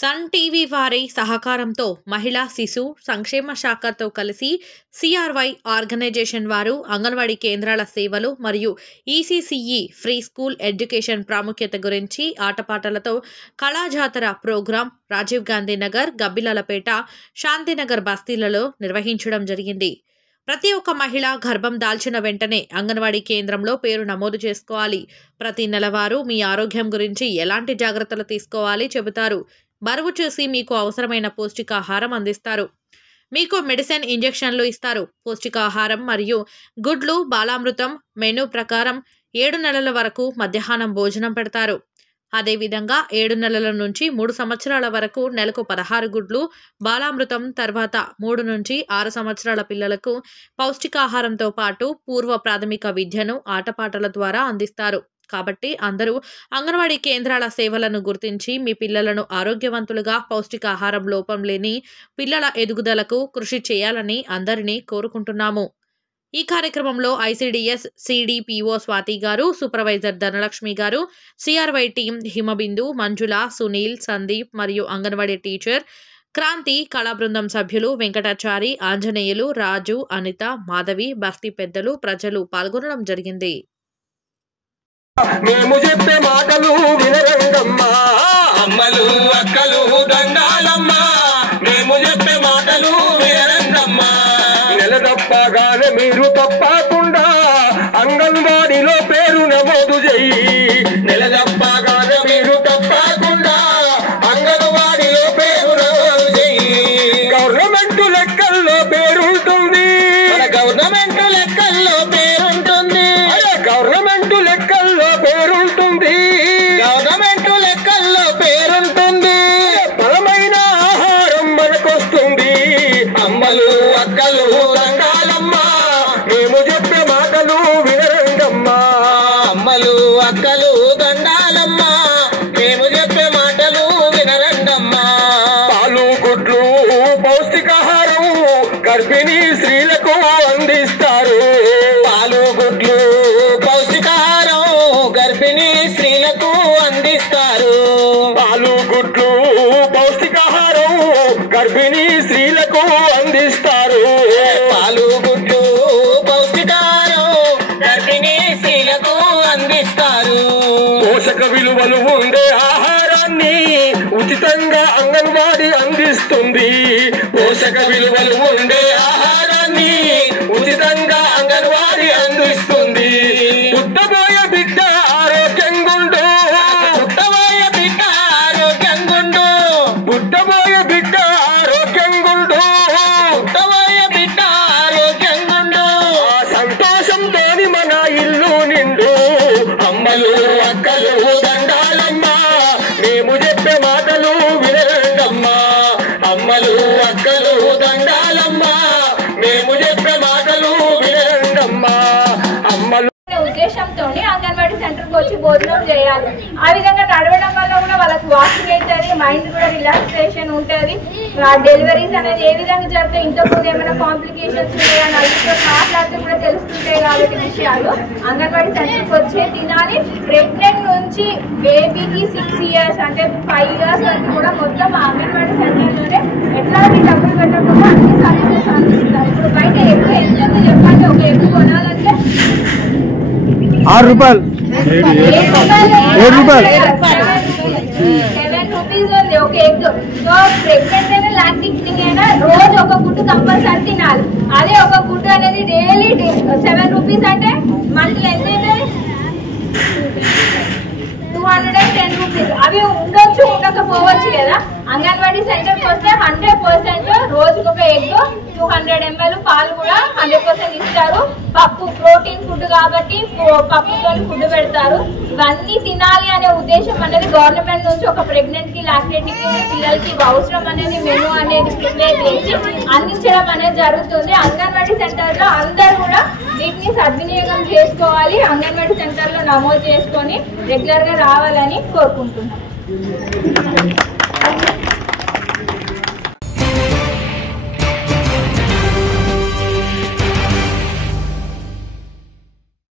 Sun TV వారి సహకారంతో మహిళా శిశు సంక్షేమ శాఖతో కలిసి సిఆర్వై ఆర్గనైజేషన్ వారు అంగన్వాడీ కేంద్రాల సేవలు మరియు ఈసీసీఈ ఫ్రీ స్కూల్ ఎడ్యుకేషన్ ప్రాముఖ్యత గురించి ఆటపాటలతో కళాజాతర ప్రోగ్రాం రాజీవ్ గాంధీ నగర్, గబ్బిలాలపేట, శాంతినగర్ బస్తీలలో నిర్వహించడం జరిగింది. ప్రతి ఒక్క మహిళ గర్భం దాల్చిన వెంటనే అంగన్వాడీ కేంద్రంలో పేరు నమోదు చేసుకోవాలి. ప్రతి నెలవారు మీ ఆరోగ్యం గురించి ఎలాంటి జాగ్రత్తలు తీసుకోవాలి చెబుతారు. బరువు చూసి మీకు అవసరమైన పౌష్టికాహారం అందిస్తారు. మీకు మెడిసిన్ ఇంజెక్షన్లు ఇస్తారు. పౌష్టికాహారం మరియు గుడ్లు, బాలామృతం మెనూ ప్రకారం 7 నెలల వరకు మధ్యాహ్నం భోజనం పెడతారు. అదేవిధంగా 7 నెలల నుంచి 3 సంవత్సరాల వరకు నెలకు 16 గుడ్లు, బాలామృతం, తర్వాత 3 నుంచి 6 సంవత్సరాల పిల్లలకు పౌష్టికాహారంతో పాటు పూర్వ ప్రాథమిక విద్యను ఆటపాటల ద్వారా అందిస్తారు. కాబట్టి అందరూ అంగన్వాడీ కేంద్రాల సేవలను గుర్తించి మీ పిల్లలను ఆరోగ్యవంతులుగా, పౌష్టికాహారం లోపం లేని పిల్లల ఎదుగుదలకు కృషి చేయాలని అందరినీ కోరుకుంటున్నాము. ఈ కార్యక్రమంలో ఐసిడిఎస్ సిడిపిఓ స్వాతి గారు, సూపర్వైజర్ ధనలక్ష్మి గారు, సిఆర్వై టీం హిమబిందు, మంజుల, సునీల్, సందీప్ మరియు అంగన్వాడీ టీచర్ క్రాంతి, కళా బృందం సభ్యులు వెంకటాచారి, ఆంజనేయులు, రాజు, అనిత, మాధవి, బస్తీ పెద్దలు, ప్రజలు పాల్గొనడం జరిగింది. మేము చెప్పే మాటలు వినరంగమ్మా, అమ్మలు అక్కలు దండాలమ్మా. మేము చెప్పే మాటలు వినరంగమ్మా. నెల తప్పగానే మీరు తప్పకుండా అంగన్వాడీలో పేరు నమోదు చెయ్యి. నెల తప్పగానే మీరు తప్పకుండా అంగన్వాడీలో పేరు నమోదు చెయ్యి. గవర్నమెంట్ లెక్కల్లో పేరుంటుంది, గవర్నమెంట్ లెక్కల్లో పేరుంటుంది, గవర్నమెంట్ లెక్కల్లో పేరుంటుంది, గవర్నమెంట్ లెక్కల్లో పేరుంటుంది. బలమైన ఆహారం మనకొస్తుంది. అమ్మలు అక్కలు దండాలమ్మా, మేము చెప్పే మాటలు వినరంగమ్మా. అమ్మలు అక్కలు దండాలమ్మా, మేము చెప్పే మాటలు వినరంగమ్మా. పాలు, గుడ్లు, పౌష్టికాహారం గర్భిణీ స్త్రీలకు అందిస్తారు. పాలు, గుడ్లు, పౌష్టికాహారం గర్భిణీ స్త్రీలకు అందిస్తారు. పాలు, గుడ్లు, పౌష్టికాహారం గర్భిణీ స్త్రీలకు అందిస్తారు. పాలు, గుడ్లు, పౌష్టికాహారం గర్భిణీ స్త్రీలకు అందిస్తారు. పోషక విలువలు ఉండే ఆహారాన్ని ఉచితంగా అంగన్వాడీ అందిస్తుంది. పోషక విలువలు ఉండే ఆహారాన్ని ఉచితంగా అంగన్వాడీ అందిస్తుంది. పుట్టబోయే బిడ్డ ఆరోగ్యంగుండు, పుట్టబోయే బిడ్డ ఆరోగ్యంగుండు, పుట్టబోయే బిడ్డ ఆరోగ్యంగుండు, పుట్టబోయే బిడ్డ ఆరోగ్యంగుండు. ఆ సంతోషంతోని మన ఇల్లు నిండు. అమ్మలు అక్కలు దండాలమ్మా, మేము చెప్పే మాటలు వినరంగమ్మా. అమ్మలు అక్కలు దండాలమ్మా, మేము చెప్పే మాటలు వినరంగమ్మా. అమ్మలు ఉద్దేశంతో అంగన్వాడీ సెంటర్కి వచ్చి భోజనం చేయాలి. ఆ విధంగా నడవడం వల్ల కూడా వాళ్ళకి వాకింగ్ అవుతుంది, మైండ్ కూడా రిలాక్సేషన్ ఉంటుంది. డెలివరీస్ అనేది ఏ విధంగా జరిగితే ఇంతకుముందు ఏమైనా కాంప్లికేషన్స్ ఉన్నాయా నలుగురితో మాట్లాడితే కూడా తెలుస్తుంటాయి. కాబట్టి విషయాలు అంగన్వాడీ సెంటర్కి వచ్చే తినాలి. ప్రెగ్నెంట్ నుంచి బేబీకి 6 ఇయర్స్ అంటే 5 ఇయర్స్ వరకు కూడా మొత్తం అంగన్వాడీ సెంటర్లోనే ఎట్లాంటి డబ్బులు పెట్టకుండా అన్ని సర్వీసెస్ అందిస్తారు. ఇప్పుడు బయట ఎగ్గు ఎంత చెప్పండి, ఒక ఎగ్గు కొనాలంటే 6 రూపాయలు, 7 రూపాయలు, 7 రూపీస్ ఉంది ఒక ఎగ్. సో ప్రెగ్నెంట్ అయినా లాక్టింగ్ అయినా రోజు ఒక గుడ్డు కంపల్సరీ తినాలి. అదే ఒక గుడ్డు అనేది డైలీ 7 రూపీస్ అంటే మంత్లీ ఎంత అవుతుంది? 210 రూపీస్. అవి ఉండొచ్చు, ఉండకపోవచ్చు కదా. అంగన్వాడీ సెంటర్కి వస్తే 100% రోజుకు ఒక ఎగ్, 200 ml పాలు కూడా 100% ఇస్తారు. పప్పు ప్రోటీన్ ఫుడ్ కాబట్టి పప్పుతో ఫుడ్ పెడతారు. ఇవన్నీ తినాలి అనే ఉద్దేశం అనేది గవర్నమెంట్ నుంచి ఒక ప్రెగ్నెంట్ కి, లాక్టేటింగ్ పిల్లలకి అవసరం అనేది మెనూ అనేది ప్రిపేర్ చేసి అందించడం అనేది జరుగుతుంది. అంగన్వాడీ సెంటర్ లో అందరూ కూడా వీటిని సద్వినియోగం చేసుకోవాలి. అంగన్వాడీ సెంటర్ లో నమోదు చేసుకొని రెగ్యులర్ గా రావాలని కోరుకుంటున్నాం.